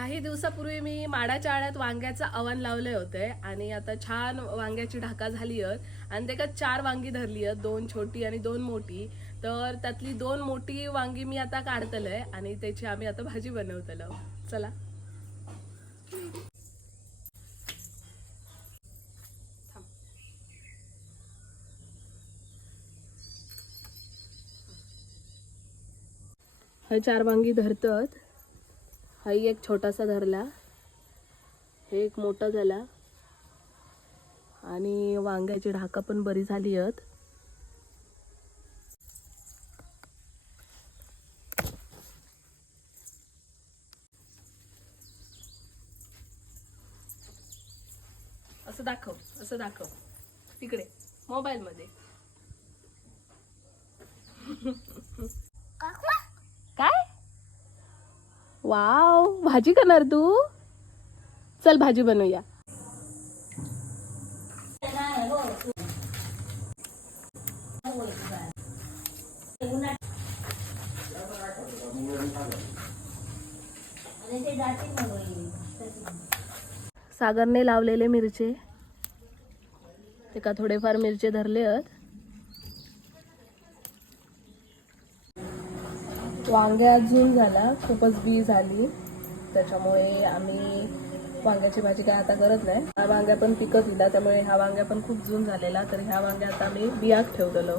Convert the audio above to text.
काही दिवसापूर्वी मी माडाच्या आळ्यात वांग्याचं अवन लावले होते आणि आता छान वांग्याची ढाका झाली आहेत आणि त्याच्यात 4 वांगी धरली आहेत, 2 छोटी आणि 2 मोठी. तर त्यातली 2 मोठी वांगी मी आता काढतलंय आणि त्याची आम्ही आता भाजी बनवतलो. चला. हे 4 वांगी धरतात. हा एक छोटासा धरला, हे एक मोठा झाला आणि वांग्याची ढाका पण बरी झाली आहेत. असं दाखव, असं दाखव तिकडे मोबाईल मध्ये. काय वाव, भाजी करणार तू? चल भाजी बनवूया. सागरने लावलेले मिरचे, ते का थोडेफार मिरचे धरले आहेत. वांग्या अजून झाला, खूपच बी झाली, त्याच्यामुळे आम्ही वांग्याची भाजी काय आता करत नाही. हा वांग्या पण पिकत दिला, त्यामुळे ह्या वांग्या पण खूप जून झालेला, तर ह्या वांग्या आता आम्ही बियाक ठेवलेलो.